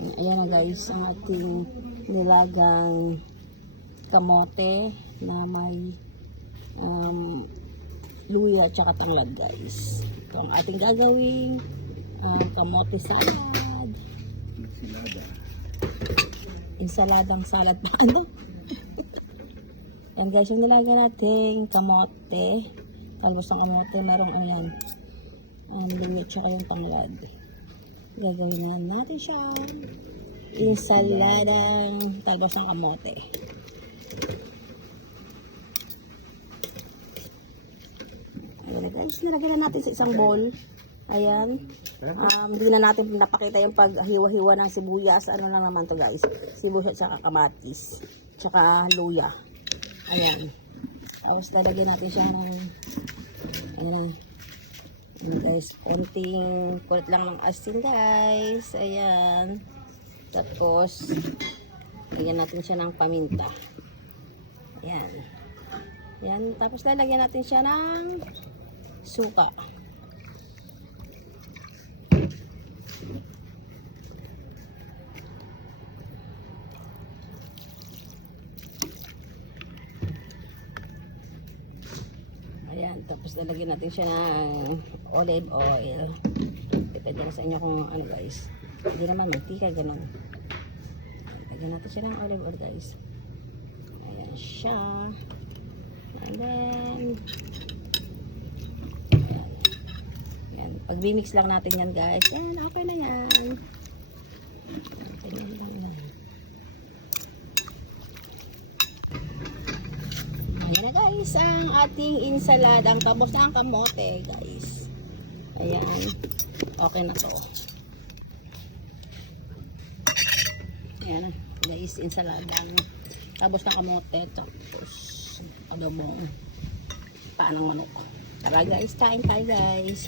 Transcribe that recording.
Ayan na guys, ang ating nilagang kamote na may luya at saka tanglad guys. Ito ang ating gagawing kamote salad. Ensaladang salad pa ano? Yan guys, yung nilagyan natin kamote. Talbos ng kamote, merong ayan. Luya at saka yung tanglad. Gagawin na natin siya ensaladang talbos ng kamote. Ayan na guys, nilagyan na natin sa isang bowl. Ayan. Hindi na natin pinapakita yung paghiwa-hiwa ng sibuyas. Ano lang naman to guys, sibuyas at saka kamatis tsaka luya. Ayan. Tapos lalagyan natin siya ng ayan guys, konting kulit lang ng asin guys. Ayan. Tapos lagyan natin siya ng paminta. Ayan. Ayan. Tapos lalagyan natin siya ng suka. Ayan, tapos lalagyan natin siya ng olive oil. Depende na sa inyo kung ano guys. Hindi naman mantika, ganun. Lagyan natin siya ng olive oil guys. Ayan siya. And then, ayan. Pag-remix lang natin yan guys. Ayan, okay na yan. Okay na yan. Ayan na guys, ang ating ensaladang talbos ng kamote guys. Ayan, okay na to. Ayan guys, ensaladang talbos ng kamote. Tapos adobong paa ng manok. Tara guys, kain tayo guys.